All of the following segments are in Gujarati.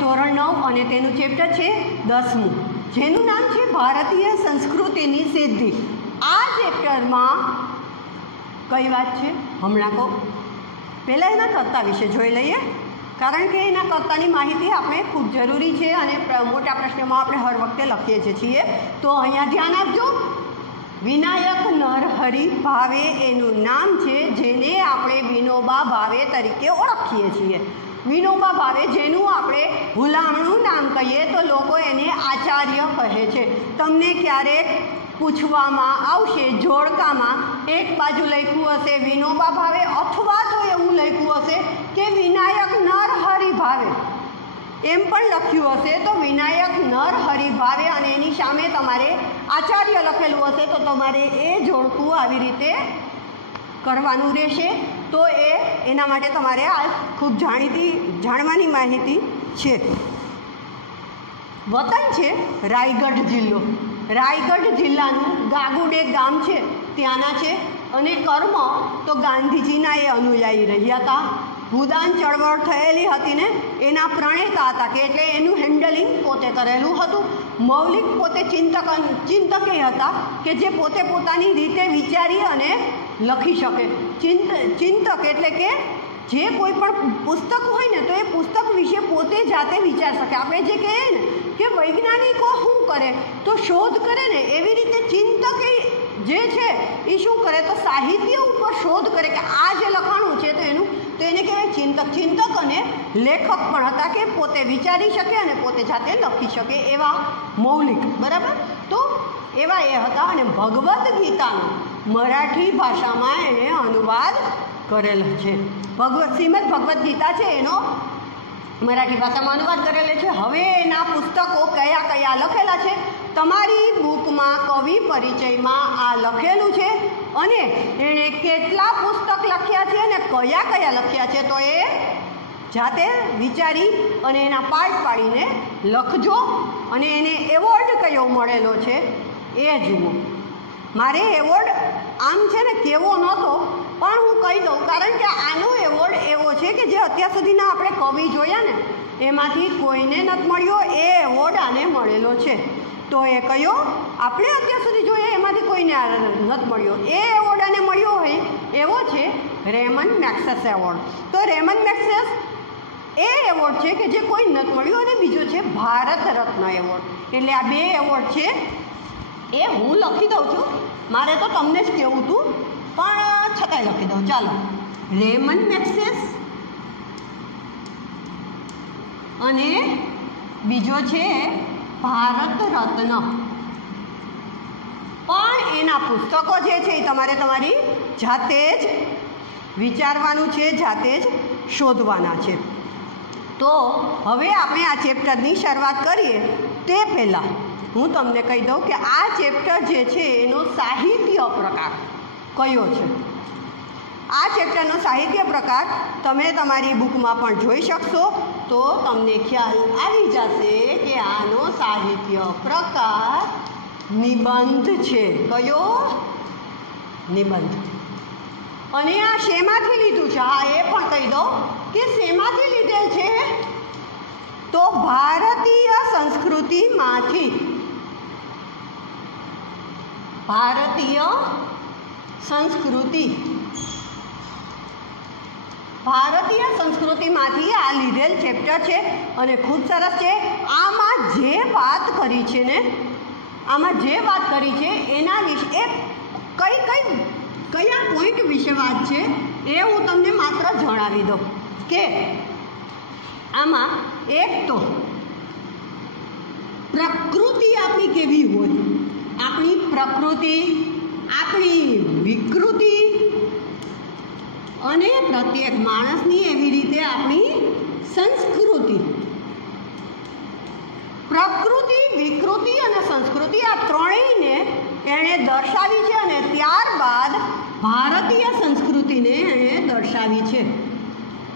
ધોરણ 9 અને તેનું ચેપ્ટર છે 10મું, જેનું નામ છે ભારતીય સંસ્કૃતિની સિદ્ધિ. આ ચેપ્ટરમાં કઈ વાત છે હમણાં કહું. પહેલાં એના કર્તા વિશે જોઈ લઈએ, કારણ કે એના કર્તાની માહિતી આપણે ખૂબ જરૂરી છે અને મોટા પ્રશ્નમાં આપણે હર વખતે લખીએ છીએ. તો અહીંયા ધ્યાન આપજો. વિનાયક નરહરી ભાવે એનું નામ છે, જેને આપણે વિનોબા ભાવે તરીકે ઓળખીએ છીએ. વિનોબા ભાવે, જેનું આપણે હુલામણું નામ કહીએ તો લોકો એને આચાર્ય કહે છે. તમને ક્યારેક પૂછવામાં આવશે જોડકામાં એક બાજુ લખ્યું હશે વિનોબા ભાવે, અથવા તો એવું લખ્યું હશે કે વિનાયક નરહરી ભાવે, એમ પણ લખ્યું હશે તો વિનાયક નરહરી ભાવે અને એની સામે તમારે આચાર્ય લખેલું હશે તો તમારે એ જોડકું આવી રીતે કરવાનું રહેશે. તો એના માટે તમારે આ ખૂબ જાણવાની માહિતી છે. વતન છે રાયગઢ જિલ્લો. રાયગઢ જિલ્લાનું ગાગુડે ગામ છે ત્યાંના છે. અને કર્મ તો ગાંધીજીના એ અનુયાયી રહ્યા હતા. ભૂદાન ચળવળ થયેલી હતી ને એના પ્રણેતા હતા, કે એટલે એનું હેન્ડલિંગ પોતે કરેલું હતું. મૌલિક પોતે ચિંતકે હતા કે જે પોતે પોતાની રીતે વિચારી અને લખી શકે. ચિંતક એટલે કે જે કોઈ પણ પુસ્તક હોય ને તો એ પુસ્તક વિશે પોતે જાતે વિચાર શકે. આપણે જે કહીએ ને કે વૈજ્ઞાનિકો શું કરે તો શોધ કરે ને, એવી રીતે ચિંતક જે છે એ શું કરે તો સાહિત્ય ઉપર શોધ કરે કે આ જે લખાણું છે તો એને કહેવાય ચિંતક. ચિંતક અને લેખક પણ હતા કે પોતે વિચારી શકે અને પોતે જાતે લખી શકે એવા મૌલિક. બરાબર, તો એવા એ હતા. અને ભગવદ્ ગીતાનો મરાઠી ભાષામાં એને અનુવાદ કરેલો છે. શ્રીમદ ભગવદ્ ગીતા છે એનો મરાઠી ભાષામાં અનુવાદ કરેલો છે. હવે એના પુસ્તકો કયા કયા લખેલા છે તમારી બુકમાં કવિ પરિચયમાં આ લખેલું છે. અને એણે કેટલા પુસ્તક લખ્યા છે અને કયા કયા લખ્યા છે તો એ જાતે વિચારી અને એના પાઠ પાડીને લખજો. અને એને એવોર્ડ કયો મળેલો છે એ જુઓ. મારે એવોર્ડ આમ છે ને કેવો નહોતો, પણ હું કહી દઉં, કારણ કે આનો એવોર્ડ એવો છે કે જે અત્યાર સુધીના આપણે કવિ જોયા ને એમાંથી કોઈને નથી મળ્યો. એ એવોર્ડ આને મળેલો છે. તો એ કયો આપણે અત્યાર સુધી જોઈએ એમાંથી કોઈને નથી મળ્યો. એ એવોર્ડ આને મળ્યો હોય એવો છે રેમન મેગ્સેસ એવોર્ડ. તો રેમન મેગ્સેસ એ એવોર્ડ છે કે જે કોઈ નથી મળ્યો. અને બીજો છે ભારત રત્ન એવોર્ડ. એટલે આ બે એવોર્ડ છે એ હું લખી દઉં છું. મારે તો તમને જ કહેવું હતું પણ છતાંય લખી દઉં. ચાલો, રેમન મેગ્સેસ અને બીજો છે ભારત રત્ન. પણ એના પુસ્તકો જે છે એ તમારે તમારી જાતે જ વિચારવાનું છે, જાતે જ શોધવાના છે. તો હવે આપણે આ ચેપ્ટરની શરૂઆત કરીએ તે પહેલાં હું તમને કહી દઉં કે આ ચેપ્ટર જે છે એનો સાહિત્ય પ્રકાર કયો છે. આ ચેપ્ટરનો સાહિત્ય પ્રકાર તમે તમારી બુકમાં પણ જોઈ શકશો. તો તમને ખ્યાલ આવી જશે કે આનો સાહિત્ય પ્રકાર નિબંધ છે. કયો? નિબંધ. અને આ શેમાંથી લીધું છે? હા, એ પણ કહી દઉં કે શેમાંથી લીધેલ છે તો ભારતીય સંસ્કૃતિમાંથી. ભારતીય સંસ્કૃતિમાંથી આ લીધેલ ચેપ્ટર છે. અને ખૂબ સરસ છે. આમાં જે વાત કરી છે ને, આમાં જે વાત કરી છે એના વિશે એ કયા પોઈન્ટ વિશે વાત છે એ હું તમને માત્ર જણાવી દઉં કે આમાં એક તો પ્રકૃતિ આપણી કેવી હોય, આપણી પ્રકૃતિ, આપણી વિકૃતિ અને પ્રત્યેક માણસની એવી રીતે આપણી સંસ્કૃતિ. પ્રકૃતિ, વિકૃતિ અને સંસ્કૃતિ આ ત્રણેયને એણે દર્શાવી છે. અને ત્યારબાદ ભારતીય સંસ્કૃતિને એણે દર્શાવી છે.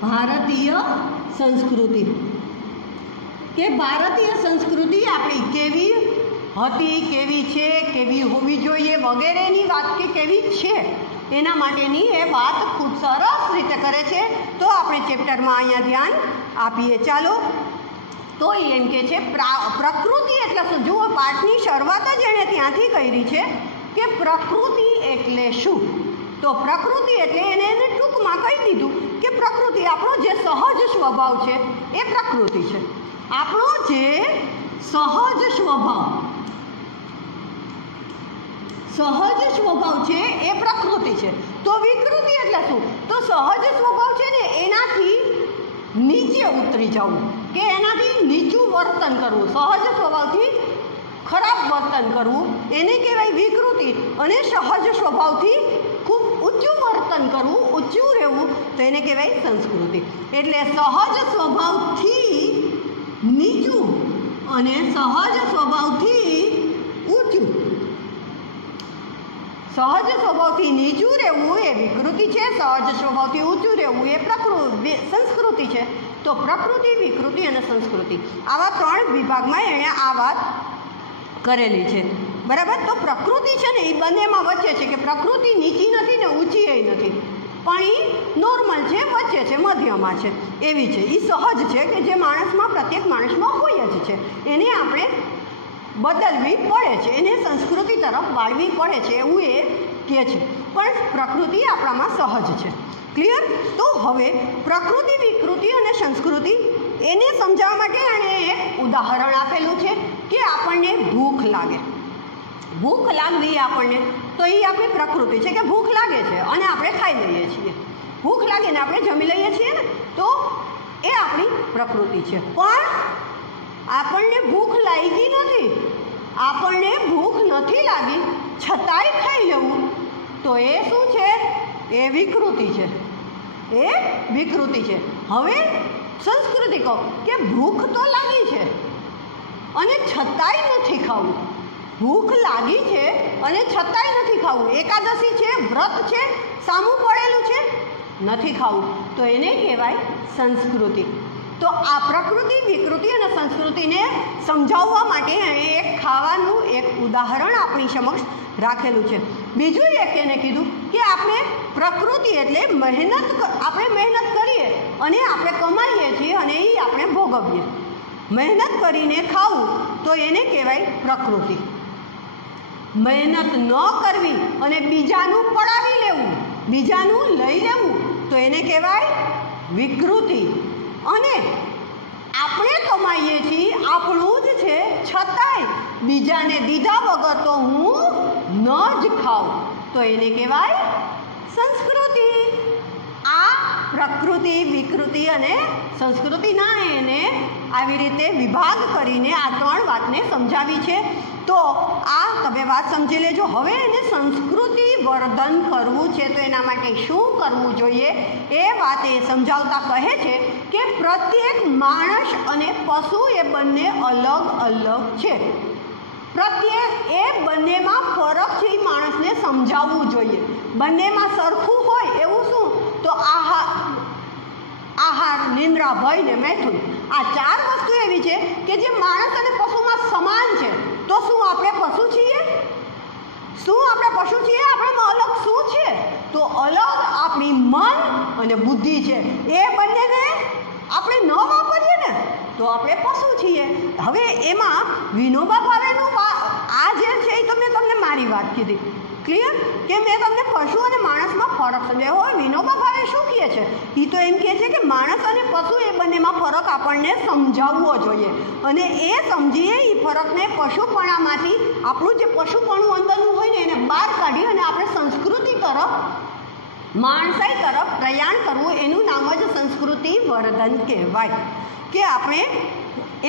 ભારતીય સંસ્કૃતિ કે ભારતીય સંસ્કૃતિ આપણી કેવી હતી, કેવી છે, કેવી હોવી જોઈએ વગેરેની વાત કે કેવી છે એના માટેની એ વાત ખૂબ સરસ રીતે કરે છે. તો આપણે ચેપ્ટરમાં અહીંયા ધ્યાન આપીએ. ચાલો, તો એમ કે છે પ્રકૃતિ એટલે શું? જુઓ, પાઠની શરૂઆત જ એણે ત્યાંથી કરી છે કે પ્રકૃતિ એટલે શું. તો પ્રકૃતિ એટલે એને ટૂંકમાં કહી દીધું કે પ્રકૃતિ આપણો જે સહજ સ્વભાવ છે એ પ્રકૃતિ છે. આપણો જે સહજ સ્વભાવ છે એ પ્રકૃતિ છે. તો વિકૃતિ એટલે શું? તો સહજ સ્વભાવ છે ને એનાથી નીચે ઉતરી જવું, કે એનાથી નીચું વર્તન કરવું, સહજ સ્વભાવથી ખરાબ વર્તન કરવું એને કહેવાય વિકૃતિ. અને સહજ સ્વભાવથી ખૂબ ઊંચું વર્તન કરવું, ઊંચું રહેવું, તો એને કહેવાય સંસ્કૃતિ. એટલે સહજ સ્વભાવથી નીચું અને સહજ સ્વભાવથી ઊંચું, સહજ સ્વભાવથી નીચું રહેવું એ વિકૃતિ છે, સહજ સ્વભાવથી ઊંચું રહેવું એ સંસ્કૃતિ છે. તો પ્રકૃતિ, વિકૃતિ અને સંસ્કૃતિ આવા 3 વિભાગમાં એણે આ વાત કરેલી છે. બરાબર. તો પ્રકૃતિ છે ને એ બંનેમાં વચ્ચે છે, કે પ્રકૃતિ નીચી નથી ને ઊંચી નથી, પણ એ નોર્મલ છે, વચ્ચે છે, મધ્યમાં છે, એવી છે. એ સહજ છે કે જે માણસમાં, પ્રત્યેક માણસમાં હોય જ છે. એને આપણે બદલવી પડે છે, એને સંસ્કૃતિ તરફ વાળવી પડે છે, એવું એ કહે છે. પણ પ્રકૃતિ આપણામાં સહજ છે. ક્લિયર? તો હવે પ્રકૃતિ, વિકૃતિ અને સંસ્કૃતિ એને સમજાવવા માટે એણે એક ઉદાહરણ આપેલું છે કે આપણને ભૂખ લાગવી આપણને, તો એ આપણી પ્રકૃતિ છે કે ભૂખ લાગે છે અને આપણે ખાઈ લઈએ છીએ. ભૂખ લાગે ને આપણે જમી લઈએ છીએ ને, તો એ આપણી પ્રકૃતિ છે. પણ આપણને ભૂખ લાગી નથી, આપણને ભૂખ નથી લાગી છતાંય ખાઈ લેવું, તો એ શું છે? એ વિકૃતિ છે. એ વિકૃતિ છે. હવે સંસ્કૃતિ કહો કે ભૂખ તો લાગી છે અને છતાંય નથી ખાવું. ભૂખ લાગી છે અને છતાંય નથી ખાવું. એકાદશી છે, વ્રત છે, સામું પડેલું છે, નથી ખાવું, તો એને કહેવાય સંસ્કૃતિ. તો આ પ્રકૃતિ, વિકૃતિ અને સંસ્કૃતિને સમજાવવા માટે એણે એક ખાવાનું એક ઉદાહરણ આપણી સમક્ષ રાખેલું છે. બીજું એક એને કીધું કે આપણે પ્રકૃતિ એટલે આપણે મહેનત કરીએ અને આપણે કમાઈએ છીએ અને એ આપણે ભોગવીએ. મહેનત કરીને ખાવું તો એને કહેવાય પ્રકૃતિ. મહેનત ન કરવી અને બીજાનું પડાવી લેવું, બીજાનું લઈ લેવું, તો એને કહેવાય વિકૃતિ. અને આપણે કમાઈએ છીએ, આપણું જ છે, છતાંય બીજાને દીધા વગર તો હું ન જ ખાઉં, તો એને કહેવાય સંસ્કૃતિ. આ પ્રકૃતિ, વિકૃતિ અને સંસ્કૃતિના એને આવી રીતે વિભાગ કરીને આ 3 વાતને સમજાવી છે. તો આ તમે વાત સમજી લેજો. હવે એને સંસ્કૃતિ વર્ધન કરવું છે તો એના માટે શું કરવું જોઈએ એ વાત એ સમજાવતા કહે છે કે પ્રત્યેક માણસ અને પશુ એ બંને અલગ અલગ છે. પ્રત્યેક એ બંનેમાં ફરક છે, એ માણસને સમજાવવું જોઈએ. બંનેમાં સરખું હોય એવું શું? તો આહાર, નિંદ્રા, ભય ને મૈથુન, આ 4 વસ્તુ એવી છે કે જે માણસ અને પશુમાં સમાન છે. તો શું આપણે પશુ છીએ? આપણામાં અલગ શું છે? તો અલગ આપણી મન અને બુદ્ધિ છે. એ બંનેને આપણે ન વાપરીએ ને તો આપણે પશુ છીએ. હવે એમાં વિનોબા ભાવેનું આ જે છે એ તમને મારી વાત કીધી. ક્લિયર? કે મેં તમને પશુ અને માણસમાં ફરક સમજાવ્યો. હવે વિનોબા ભાવે શું કહે છે? એ તો એમ કહે છે કે માણસ અને પશુ એ બંનેમાં ફરક આપણને સમજાવવો જોઈએ અને એ સમજીએ એ ફરકને પશુપણામાંથી આપણું જે પશુપણું અંદરનું હોય ને એને બહાર કાઢી અને આપણે સંસ્કૃતિ તરફ, માણસાઈ તરફ પ્રયાણ કરવું, એનું નામ જ સંસ્કૃતિ વર્ધન કહેવાય. કે આપણે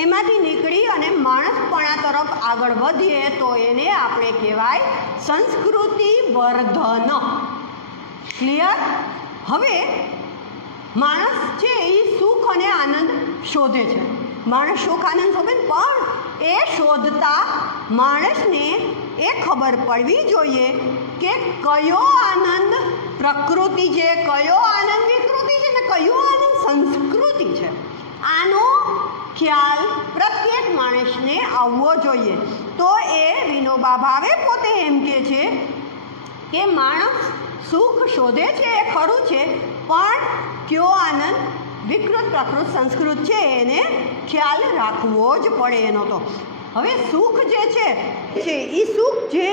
એમાંથી નીકળી અને માણસપણા તરફ આગળ વધીએ તો એને આપણે કહેવાય સંસ્કૃતિ વર્ધન. ક્લિયર? હવે માણસ છે એ સુખ અને આનંદ શોધે છે. માણસ સુખ આનંદ શોધે, પણ એ શોધતા માણસને એ ખબર પડવી જોઈએ કે કયો આનંદ પ્રકૃતિ છે, કયો આનંદ વિકૃતિ છે ને કયો આનંદ સંસ્કૃતિ છે. આનો ખ્યાલ પ્રત્યેક માણસને આવવો જોઈએ. તો એ વિનોબા ભાવે પોતે એમ કહે છે કે માણસ સુખ શોધે છે એ ખરું છે, પણ કયો આનંદ વિકૃત પ્રકૃત સંસ્કૃત છે એને ખ્યાલ રાખવો જ પડે એનો. તો હવે સુખ જે છે એ સુખ જે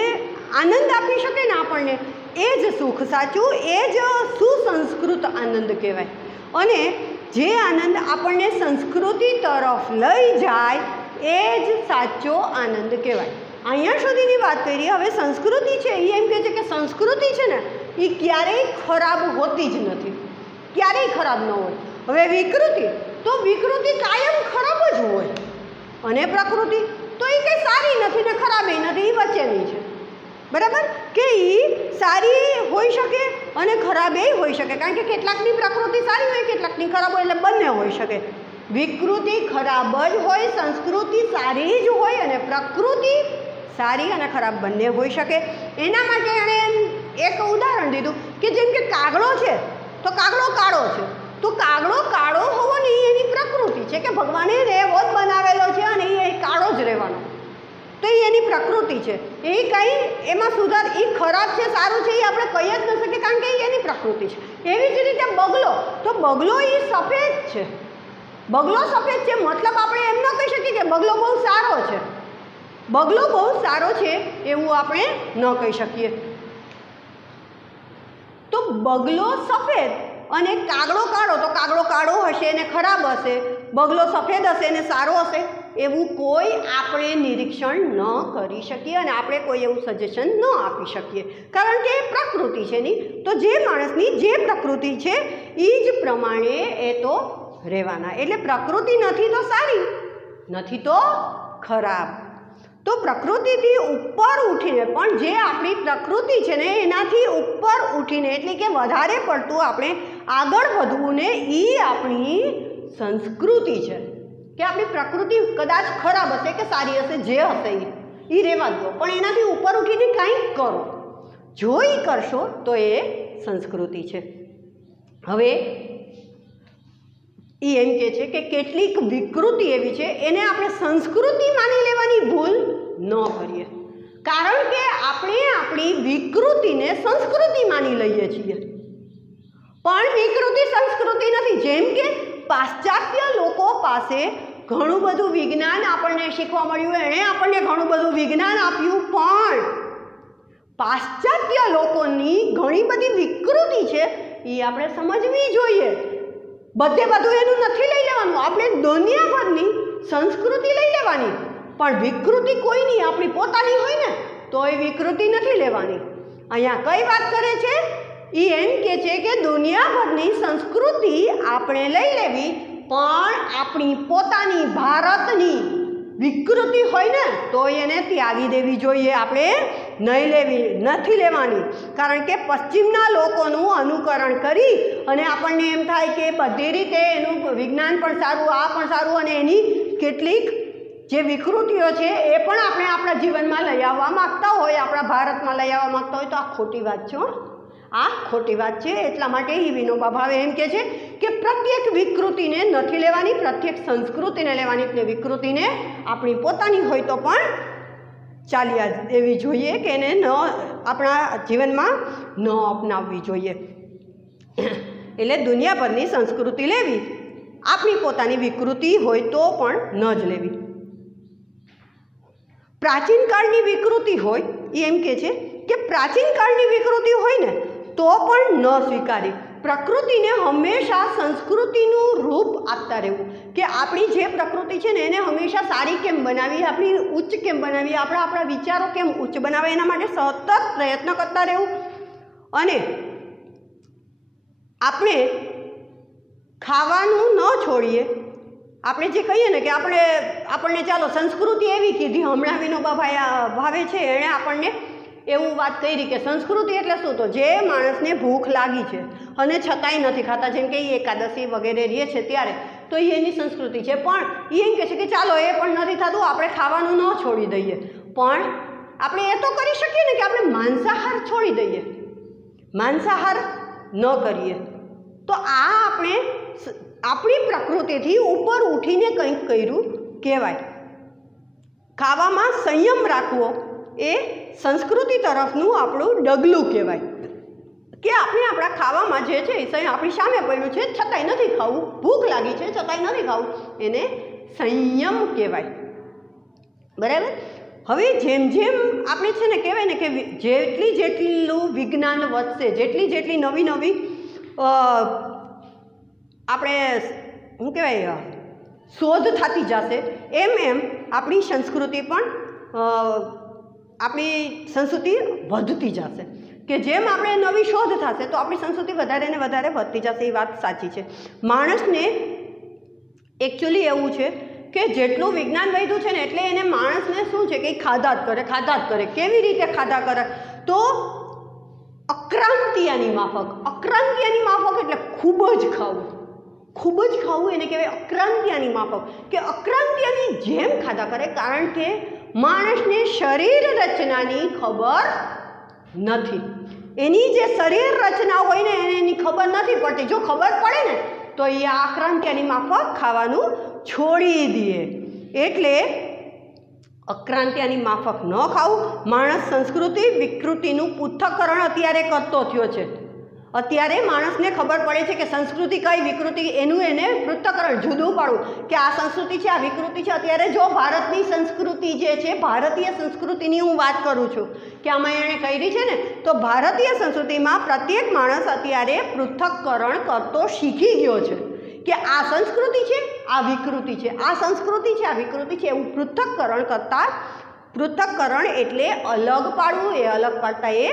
આનંદ આપી શકે ને આપણને, એ જ સુખ સાચું, એ જ સુસંસ્કૃત આનંદ કહેવાય. અને જે આનંદ આપણને સંસ્કૃતિ તરફ લઈ જાય એ જ સાચો આનંદ કહેવાય. અહીંયા સુધીની વાત કરી. હવે સંસ્કૃતિ છે એ એમ કહે છે કે સંસ્કૃતિ છે ને એ ક્યારેય ખરાબ હોતી જ નથી, ક્યારેય ખરાબ ન હોય. હવે વિકૃતિ, તો વિકૃતિ કાયમ ખરાબ જ હોય. અને પ્રકૃતિ તો એ કંઈ સારી નથી ને ખરાબ એ નથી, એ વચ્ચેની છે. બરાબર કે એ સારી હોઈ શકે અને ખરાબ એ હોઈ શકે, કારણ કે કેટલાકની પ્રકૃતિ સારી હોય, કેટલાકની ખરાબ હોય, એટલે બંને હોઈ શકે. વિકૃતિ ખરાબ જ હોય, સંસ્કૃતિ સારી જ હોય, અને પ્રકૃતિ સારી અને ખરાબ બંને હોઈ શકે. એના માટે એણે એક ઉદાહરણ દીધું કે જેમ કે કાગડો છે, તો કાગડો કાળો છે, તો કાગડો કાળો હોવાની એની પ્રકૃતિ છે કે ભગવાને એવો જ બનાવેલો છે અને એ કાળો જ રહેવાનો, તો એ એની પ્રકૃતિ છે. એ કંઈ એમાં સુધાર, એ ખરાબ છે સારું છે એ આપણે કહી જ ન શકીએ, કારણ કે એ એની પ્રકૃતિ છે. એવી જ રીતે બગલો, તો બગલો એ સફેદ છે, બગલો સફેદ છે, મતલબ આપણે એમ ન કહી શકીએ કે બગલો બહુ સારો છે. બગલો બહુ સારો છે એવું આપણે ન કહી શકીએ. તો બગલો સફેદ અને કાગડો કાળો, તો કાગડો કાળો હશે અને ખરાબ હશે, બગલો સફેદ હશે અને સારો હશે, એવું કોઈ આપણે નિરીક્ષણ ન કરી શકીએ અને આપણે કોઈ એવું સજેશન ન આપી શકીએ, કારણ કે એ પ્રકૃતિ છે નહીં. તો જે માણસની જે પ્રકૃતિ છે એ જ પ્રમાણે એ તો રહેવાના. એટલે પ્રકૃતિ નથી તો સારી, નથી તો ખરાબ. તો પ્રકૃતિથી ઉપર ઉઠીને, પણ જે આપણી પ્રકૃતિ છે ને એનાથી ઉપર ઉઠીને, એટલે કે વધારે પડતું આપણે આગળ વધવું ને, એ આપણી સંસ્કૃતિ છે. કે આપણી પ્રકૃતિ કદાચ ખરાબ હશે કે સારી હશે, જે હશે એ રહેવા દો, પણ એનાથી ઉપર ઉઠીને કંઈક કરો. જો એ કરશો તો એ સંસ્કૃતિ છે. હવે એ એમ કહે છે કે કેટલીક વિકૃતિ એવી છે એને આપણે સંસ્કૃતિ માની લેવાની ભૂલ ન કરીએ, કારણ કે આપણે આપણી વિકૃતિને સંસ્કૃતિ માની લઈએ છીએ, પણ વિકૃતિ સંસ્કૃતિ નથી. જેમ કે પાશ્ચાત્ય લોકો પાસે ઘણું બધું વિજ્ઞાન આપણને શીખવા મળ્યું, એણે આપણને ઘણું બધું વિજ્ઞાન આપ્યું, પણ પાશ્ચાત્ય લોકોની ઘણી બધી વિકૃતિ છે એ આપણે સમજવી જોઈએ. બધે બધું એનું નથી લઈ લેવાનું, આપણે દુનિયાભરની સંસ્કૃતિ લઈ લેવાની, પણ વિકૃતિ કોઈની આપણી પોતાની હોય ને તો એ વિકૃતિ નથી લેવાની. અહીંયા કઈ વાત કરે છે? એ એમ કહે છે કે દુનિયાભરની સંસ્કૃતિ આપણે લઈ લેવી, પણ આપણી પોતાની ભારતની વિકૃતિ હોય ને તો એને ત્યાગી દેવી જોઈએ, આપણે નથી લેવાની. કારણ કે પશ્ચિમના લોકોનું અનુકરણ કરી અને આપણને એમ થાય કે બધી રીતે એનું વિજ્ઞાન પણ સારું, આ પણ સારું, અને એની કેટલીક જે વિકૃતિઓ છે એ પણ આપણે આપણા જીવનમાં લઈ આવવા માગતા હોય, આપણા ભારતમાં લઈ આવવા માગતા હોય, તો આ ખોટી વાત છે. આ ખોટી વાત છે. એટલા માટે એ વિનોબા ભાવે એમ કહે છે કે પ્રત્યેક વિકૃતિને નથી લેવાની, પ્રત્યેક સંસ્કૃતિને લેવાની. એટલે વિકૃતિને આપણી પોતાની હોય તો પણ ચાલી દેવી જોઈએ, કે એને આપણા જીવનમાં ન અપનાવવી જોઈએ. એટલે દુનિયાભરની સંસ્કૃતિ લેવી, આપણી પોતાની વિકૃતિ હોય તો પણ ન જ લેવી. પ્રાચીન કાળની વિકૃતિ હોય એ એમ કહે છે કે પ્રાચીન કાળની વિકૃતિ હોય ને તો પણ ન સ્વીકારી. પ્રકૃતિને હંમેશા સંસ્કૃતિનું રૂપ આપતા રહેવું, કે આપણી જે પ્રકૃતિ છે ને એને હંમેશા સારી કેમ બનાવી, આપણી ઉચ્ચ કેમ બનાવી, આપણા વિચારો કેમ ઉચ્ચ બનાવે, એના માટે સતત પ્રયત્ન કરતા રહેવું. અને આપણે ખાવાનું ન છોડીએ. આપણે જે કહીએ ને કે આપણને ચાલો સંસ્કૃતિ એવી કીધી, હમણાં વિનોબા ભાવે છે એણે આપણને એવું વાત કરી કે સંસ્કૃતિ એટલે શું? તો જે માણસને ભૂખ લાગી છે અને છતાંય નથી ખાતા, જેમ કે એ એકાદશી વગેરે રહે છે ત્યારે, તો એ એની સંસ્કૃતિ છે. પણ એ એમ કહે છે કે ચાલો એ પણ નથી થતું, આપણે ખાવાનું ન છોડી દઈએ. પણ આપણે એ તો કરી શકીએ ને કે આપણે માંસાહાર છોડી દઈએ, માંસાહાર ન કરીએ. તો આ આપણે આપણી પ્રકૃતિથી ઉપર ઉઠીને કંઈક કર્યું કહેવાય. ખાવામાં સંયમ રાખવો એ સંસ્કૃતિ તરફનું આપણું ડગલું કહેવાય. કે આપણે આપણા ખાવામાં જે છે એ આપણી સામે પડ્યું છે છતાંય નથી ખાવું, ભૂખ લાગી છે છતાંય નથી ખાવું, એને સંયમ કહેવાય. બરાબર. હવે જેમ જેમ આપણે છે ને કહેવાય ને કે જેટલું વિજ્ઞાન વધશે, જેટલી નવી નવી આપણે શું કહેવાય શોધ થતી જશે, એમ આપણી સંસ્કૃતિ વધતી જશે. કે જેમ આપણે નવી શોધ થશે તો આપણી સંસ્કૃતિ વધારે ને વધારે વધતી જશે. એ વાત સાચી છે. માણસને એકચ્યુઅલી એવું છે કે જેટલું વિજ્ઞાન વધ્યું છે ને એટલે એને માણસને શું છે કે ખાધા જ કરે. કેવી રીતે ખાધા કરે? તો અક્રાંતિયાની માફક એટલે ખૂબ જ ખાવું એને કહેવાય અક્રાંતિયાની માફક, કે અક્રાંતિયાની જેમ ખાધા કરે. કારણ કે માણસને શરીર રચનાની ખબર નથી. એની જે શરીર રચના હોય ને એની ખબર નથી પડતી. જો ખબર પડે ને તો એ આક્રાંતિયાની માફક ખાવાનું છોડી દે. એટલે અક્રાંતિયાની માફક ન ખાવું. માણસ સંસ્કૃતિ વિકૃતિનું પૃથ્થકરણ અત્યારે કરતો થયો છે. અત્યારે માણસને ખબર પડે છે કે સંસ્કૃતિ કઈ, વિકૃતિ, એને પૃથ્થકરણ જુદું પાડવું કે આ સંસ્કૃતિ છે, આ વિકૃતિ છે. અત્યારે જો ભારતની સંસ્કૃતિ જે છે, ભારતીય સંસ્કૃતિની હું વાત કરું છું કે આમાં એણે કરી છે ને, તો ભારતીય સંસ્કૃતિમાં પ્રત્યેક માણસ અત્યારે પૃથ્થકરણ કરતો શીખી ગયો છે કે આ સંસ્કૃતિ છે, આ વિકૃતિ છે, આ સંસ્કૃતિ છે, આ વિકૃતિ છે. એવું પૃથ્થકરણ એટલે અલગ પાડવું. એ અલગ પાડતા એ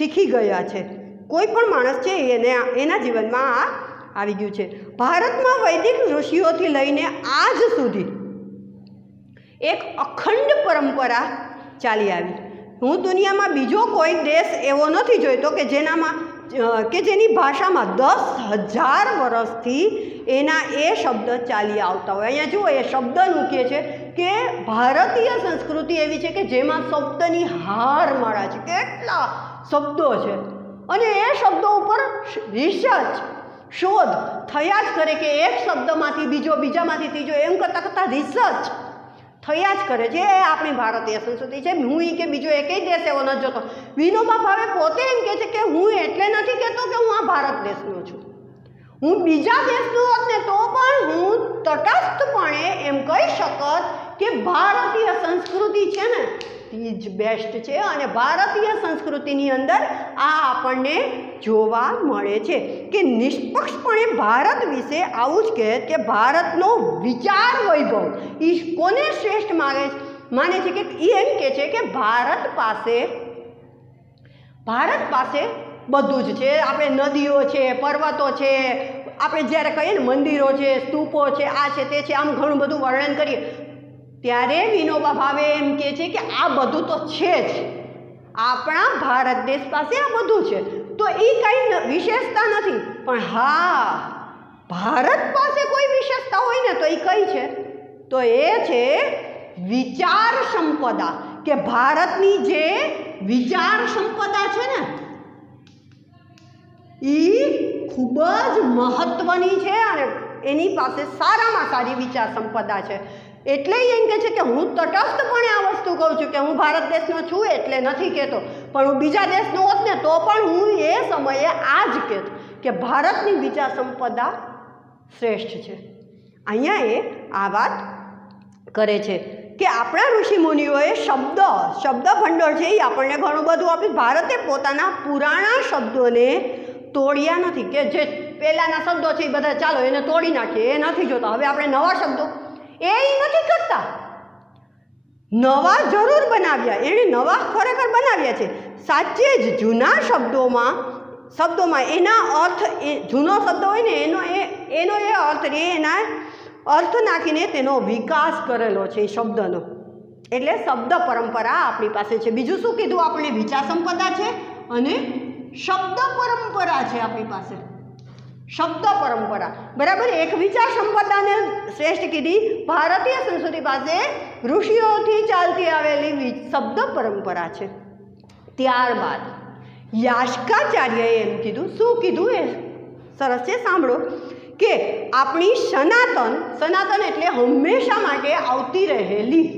શીખી ગયા છે. કોઈ પણ માણસ છે એના જીવનમાં આ આવી ગયું છે. ભારતમાં વૈદિક ઋષિઓથી લઈને આજ સુધી એક અખંડ પરંપરા ચાલી આવી. હું દુનિયામાં બીજો કોઈ દેશ એવો નથી જોઈતો કે જેની ભાષામાં 10,000 વર્ષથી એના એ શબ્દ ચાલી આવતા હોય. અહીંયા જુઓ, એ શબ્દ મૂકીએ છે કે ભારતીય સંસ્કૃતિ એવી છે કે જેમાં શબ્દની હારમાળા છે. કેટલા શબ્દો છે અને એ શબ્દો ઉપર રિસર્ચ, શોધ થયા જ કરે કે એક શબ્દમાંથી બીજો, બીજામાંથી ત્રીજો, એમ કરતાં રિસર્ચ થયા જ કરે. જે આપણી ભારતીય સંસ્કૃતિ છે. હું કે બીજો એકેય દેશ એવો નથી જોતો. વિનોબા ભાવે પોતે એમ કહે છે કે હું એટલે નથી કહેતો કે હું આ ભારત દેશનો છું, હું બીજા દેશનું હોત ને તો પણ હું તટસ્થપણે એમ કહી શકત કે ભારતીય સંસ્કૃતિ છે ને એ જ બેસ્ટ છે. અને ભારતીય સંસ્કૃતિની અંદર આ આપણને જોવા મળે છે કે નિષ્પક્ષપણે ભારત વિશે આવું જ કહે કે ભારતનો વિચાર વૈભવ એ કોને શ્રેષ્ઠ માને છે કે એ એમ કહે છે કે ભારત પાસે બધું જ છે. આપણે નદીઓ છે, પર્વતો છે, આપણે જ્યારે કહીએ ને મંદિરો છે, સ્તૂપો છે, આ છે, તે છે, આમ ઘણું બધું વર્ણન કરીએ ત્યારે વિનોબા ભાવે એમ કહે છે કે આ બધું તો છે જ, આપણા ભારત દેશ પાસે આ બધું છે. તો એ કંઈ વિશેષતા નથી, પણ હા, ભારત પાસે કોઈ વિશેષતા હોય ને તો એ કઈ છે? તો એ છે વિચાર સંપદા. કે ભારતની જે વિચાર સંપદા છે ને એ ખૂબ જ મહત્વની છે અને એની પાસે સારામાં સારી વિચાર સંપદા છે. એટલે એમ કહે છે કે હું તટસ્થપણે આ વસ્તુ કહું છું કે હું ભારત દેશનો છું એટલે નથી કહેતો, પણ હું બીજા દેશનો હોત ને તો પણ હું એ સમયે આ જ કહેત કે ભારતની વિચાર સંપદા શ્રેષ્ઠ છે. અહીંયા એ આ વાત કરે છે કે આપણા ઋષિમુનિઓએ શબ્દ ભંડોળ છે એ આપણને ઘણું બધું આપ્યું. ભારતે પોતાના પુરાણા શબ્દોને તોડ્યા નથી કે જે પહેલાંના શબ્દો છે એ બધા ચાલો એને તોડી નાખીએ, એ નથી જોતા. હવે આપણે નવા શબ્દો એ નથી કરતા, નવા જરૂર બનાવ્યા, એણે નવા ખરેખર બનાવ્યા છે. સાચે જ જૂના શબ્દોમાં એના અર્થ, જૂનો શબ્દ હોય ને એનો એ અર્થ એના અર્થ નાખીને તેનો વિકાસ કરેલો છે એ શબ્દનો. એટલે શબ્દ પરંપરા આપણી પાસે છે. બીજું શું કીધું આપણે? વિચાર સંપદા છે અને શબ્દ પરંપરા છે આપણી પાસે. શબ્દ પરંપરા, બરાબર. એક વિચાર સંપદાને શ્રેષ્ઠ કીધી. ભારતીય સંસ્કૃતિ પાસે ઋષિઓથી ચાલતી આવેલી શબ્દ પરંપરા છે. ત્યારબાદ યાસ્કાચાર્યએ એમ કીધું. શું કીધું એ સરસ છે, સાંભળો. કે આપણી સનાતન એટલે હંમેશા માટે આવતી રહેલી,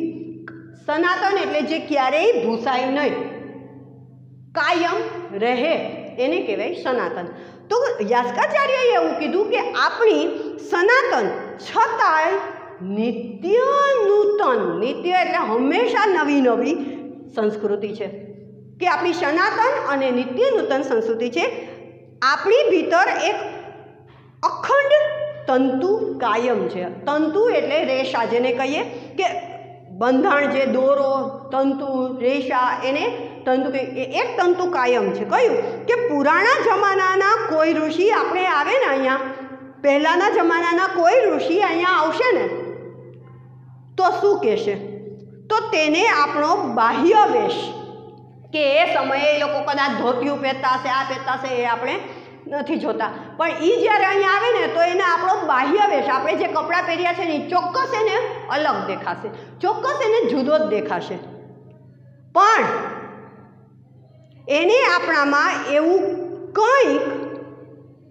સનાતન એટલે જે ક્યારેય ભૂસાય નહીં, કાયમ રહે એને કહેવાય સનાતન। તો યાસ્કાચાર્યએ એવું કીધું કે આપણી સનાતન છતાંય નિત્ય નૂતન, નિત્ય એટલે હંમેશા નવી નવી સંસ્કૃતિ છે, કે આપણી સનાતન અને નિત્ય નૂતન સંસ્કૃતિ છે। આપણી ભીતર એક અખંડ તંતુ કાયમ છે। તંતુ એટલે રેશા, જેને કહીએ કે બંધાણ, જે દોરો, તંતુ, રેશા, એને તંતુ કહીએ। એક તંતુ કાયમ છે। કયું? કે પુરાણા જમાનાના કોઈ ઋષિ આપણે આવે ને અહીંયા, પહેલાંના જમાનાના કોઈ ઋષિ અહીંયા આવશે ને તો શું કહેશે? તો તેને આપણો બાહ્ય વેશ, કે એ સમયે એ લોકો કદાચ ધોતિયું પહેરતા હશે, આ પહેરતા હશે, એ આપણે નથી જોતા, પણ એ જ્યારે અહીંયા આવે ને તો એને આપણો બાહ્ય વેશ, આપણે જે કપડાં પહેર્યા છે ને એ ચોક્કસ એને અલગ દેખાશે, ચોક્કસ એને જુદો જ દેખાશે, પણ એને આપણામાં એવું કંઈક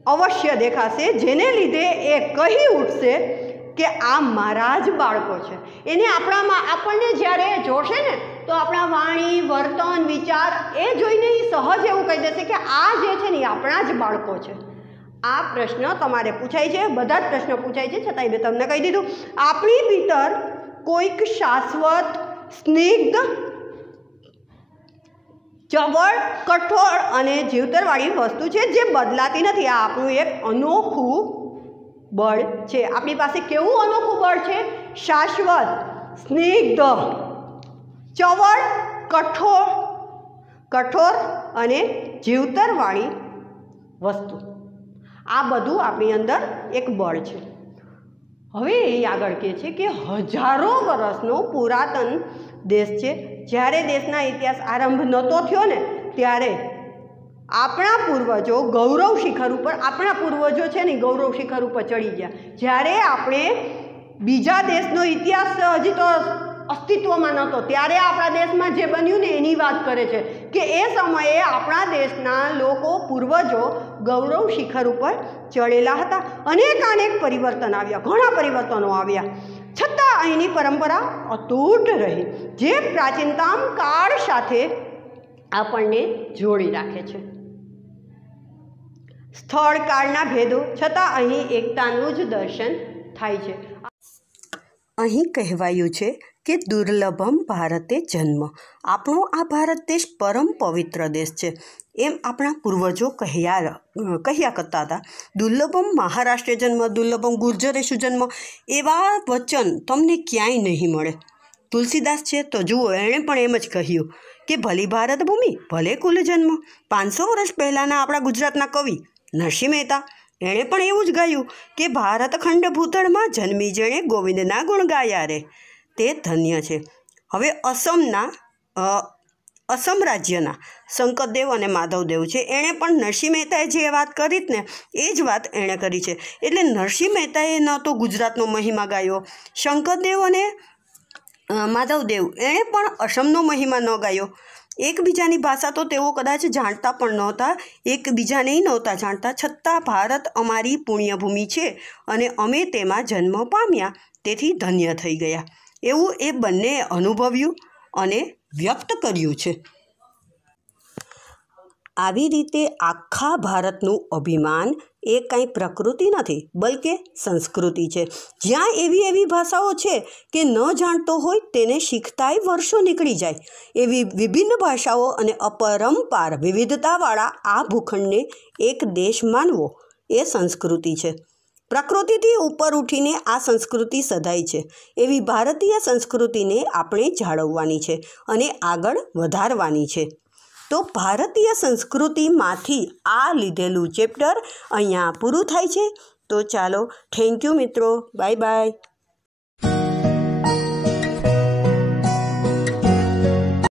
અવશ્ય દેખાશે જેને લીધે એ કહી ઉઠશે કે આ મારા જ બાળકો છે। એને આપણામાં, આપણને જ્યારે જોશે ને તો આપણા વાણી, વર્તન, વિચાર એ જોઈને એ સહજ એવું કહી દેશે કે આ જે છે ને એ આપણા જ બાળકો છે। આ પ્રશ્ન તમારે પૂછાય છે, બધા જ પ્રશ્નો પૂછાય છે, છતાંય મેં તમને કહી દીધું। આપણી ભીતર કોઈક શાશ્વત, સ્નિગ્ધ, ચવળ, કઠોળ અને જીવતરવાળી વસ્તુ છે જે બદલાતી નથી। આ આપણું એક અનોખું બળ છે। આપણી પાસે કેવું અનોખું બળ છે? શાશ્વત, સ્નિગ્ધ, ચવળ, કઠોર અને જીવતરવાળી વસ્તુ। આ બધું આપણી અંદર એક બળ છે। હવે એ આગળ કહે છે કે હજારો વર્ષનો પુરાતન દેશ છે। જ્યારે દેશના ઇતિહાસ આરંભ નહોતો થયો ને ત્યારે આપણા પૂર્વજો ગૌરવ શિખર ઉપર, આપણા પૂર્વજો છે ને ગૌરવ શિખર ઉપર ચડી ગયા। જ્યારે આપણે બીજા દેશનો ઇતિહાસ હજી તો અસ્તિત્વમાં નહોતો ત્યારે આપણા દેશમાં જે બન્યું ને એની વાત કરે છે કે એ સમયે આપણા દેશના લોકો, પૂર્વજો ગૌરવ શિખર ઉપર ચડેલા હતા। અનેક પરિવર્તન આવ્યા, ઘણા પરિવર્તનો આવ્યા, છતાં અહીંની પરંપરા અતૂટ રહી, જે પ્રાચીનતમ કાળ સાથે આપણને જોડી રાખે છે। સ્થળ કાળના ભેદો છતાં અહીં એકતાનું જ દર્શન થાય છે। અહીં કહેવાયું છે કે દુર્લભમ ભારતે જન્મ, આપણો આ ભારત દેશ પરમ પવિત્ર દેશ છે, એમ આપણા પૂર્વજો કહ્યા કરતા હતા। દુર્લભમ મહારાષ્ટ્રે જન્મ, દુર્લભમ ગુર્જરેશુ જન્મ, એવા વચન તમને ક્યાંય નહીં મળે। તુલસીદાસ છે તો જુઓ, એણે પણ એમ જ કહ્યું કે ભલી ભારત ભૂમિ ભલે કુલ જન્મ। 500 વર્ષ પહેલાંના આપણા ગુજરાતના કવિ નરસિંહ મહેતા, એણે પણ એવું જ ગાયું કે ભારત ખંડ ભૂતળમાં જન્મી જેણે ગોવિંદના ગુણ ગાયા રે, તે ધન્ય છે। હવે અસમ રાજ્યના શંકરદેવ અને માધવદેવ છે, એણે પણ નરસિંહ મહેતાએ જે વાત કરી ને એ જ વાત એણે કરી છે। એટલે નરસિંહ મહેતાએ ન તો ગુજરાતનો મહિમા ગાયો, શંકરદેવ અને માધવદેવ એણે પણ અસમનો મહિમા ન ગાયો। એકબીજાની ભાષા તો તેઓ કદાચ જાણતા પણ નહોતા, એકબીજાને નહોતા જાણતા, છતાં ભારત અમારી પુણ્યભૂમિ છે અને અમે તેમાં જન્મ પામ્યા, તેથી ધન્ય થઈ ગયા, એવું એ બંને અનુભવ્યું અને વ્યક્ત કર્યું છે। આવી રીતે આખા ભારતનું અભિમાન એ કંઈ પ્રકૃતિ નથી, બલકે સંસ્કૃતિ છે। જ્યાં એવી ભાષાઓ છે કે ન જાણતો હોય તેને શીખતાય વર્ષો નીકળી જાય, એવી વિભિન્ન ભાષાઓ અને અપરંપાર વિવિધતાવાળા આ ભૂખંડને એક દેશ માનવો એ સંસ્કૃતિ છે। પ્રકૃતિથી ઉપર ઉઠીને આ સંસ્કૃતિ સધાઈ છે, એવી ભારતીય સંસ્કૃતિને આપણે જાળવવાની છે અને આગળ વધારવાની છે। તો ભારતીય સંસ્કૃતિમાંથી આ લીધેલું ચેપ્ટર અહીંયા પૂરું થાય છે। તો ચાલો, થેન્ક યુ મિત્રો, બાય બાય।